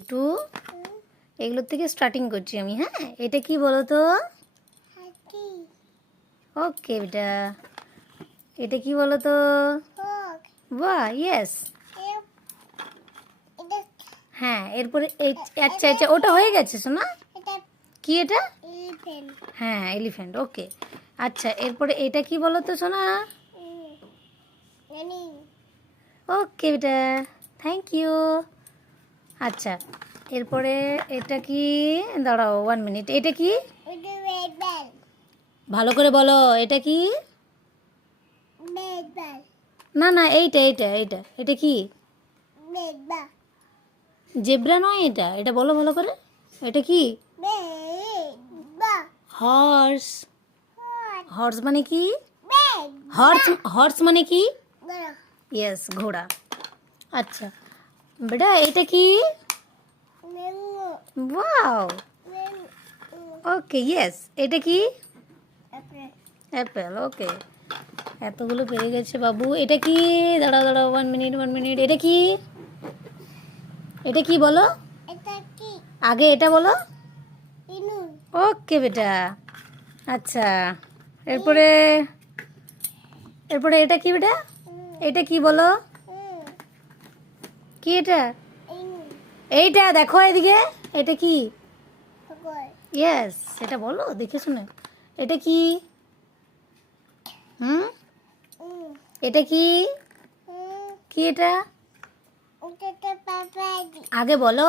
একটু এগুলোর থেকে স্টার্টিং করছি আমি। হ্যাঁ, এটা কি বলো তো? ওকে বেটা, এটা কি বলো তো? বাহ, ইয়েস। হ্যাঁ, এরপরে আচ্ছা আচ্ছা, ওটা হয়ে গেছে শোনা। কি এটা? হ্যাঁ, এলিফ্যান্ট। ওকে, আচ্ছা এরপরে এটা কি বলো তো শোনা? ওকে বেটা, থ্যাংক ইউ। আচ্ছা এরপরে এটা কি? দাঁড়াও 1 মিনিট। এটা কি? ভালো করে বলো, এটা কি? না না, এইটা এইটা এইটা এটা কি? জেব্রা নয়, এটা এটা বলো ভালো করে। এটা কি? হর্স। হর্স মানে কি? হর্স, হর্স মানে কি? ইয়েস, ঘোড়া। আচ্ছা বেটা, এটা কি? Wow, okay yes. এটা কি? অ্যাপেল। ওকে, এতগুলো পেয়ে গেছে বাবু। এটা কি? দাঁড়াও দাঁড়াও, 1 মিনিট। এটা কি? এটা কি বলো? আগে এটা বলো। ওকে বেটা। আচ্ছা এরপরে এরপরে এটা কি বেটা? এটা কি বলো? কি এটা? এইটা দেখো এদিকে। এটা কি? ইয়েস, এটা বলো দেখে শুনে। এটা কি? হুম, এটা কি? কি এটা? আগে বলো।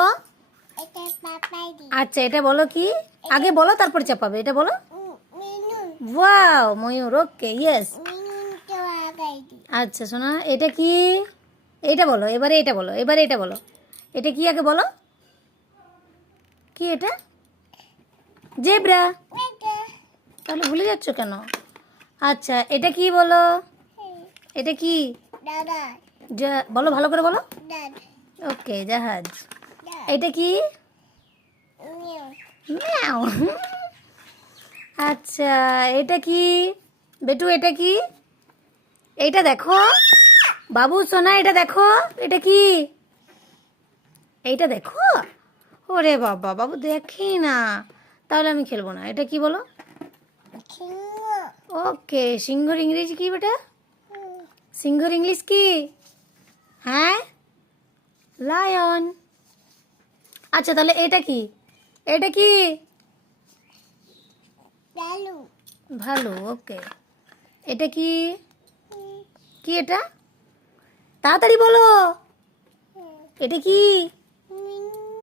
আচ্ছা এটা বলো কি? আগে বলো তারপর চাপাবে। এটা বলো। ওয়াও, ময়ূর। Okay yes. আচ্ছা শোনা, এটা কি? এটা বলো এবারে, এটা বলো এবারে, এটা বলো। এটা কি আগে বলো? কি এটা? জেব্রা। তাহলে ভুলে যাচ্ছ কেন? আচ্ছা এটা কি বলো? এটা কি? বলো ভালো করে বলো। ওকে, জাহাজ। এটা কি? ম্যাও। আচ্ছা এটা কি বেটু? এটা কি? এইটা দেখো বাবু সোনা, এটা দেখো। এটা কি? এইটা দেখো। ওরে বাবা, বাবু দেখি না, তাহলে আমি খেলবো না। এটা কি বলো? ওকে, সিংহর ইংরেজি কি বেটা? সিংহর ইংলিশ কি? হ্যাঁ, লায়ন। আচ্ছা তাহলে এটা কি? এটা কি? ভালো। ওকে, এটা কি? কি এটা? তাড়াতাড়ি বলো। এটা কি?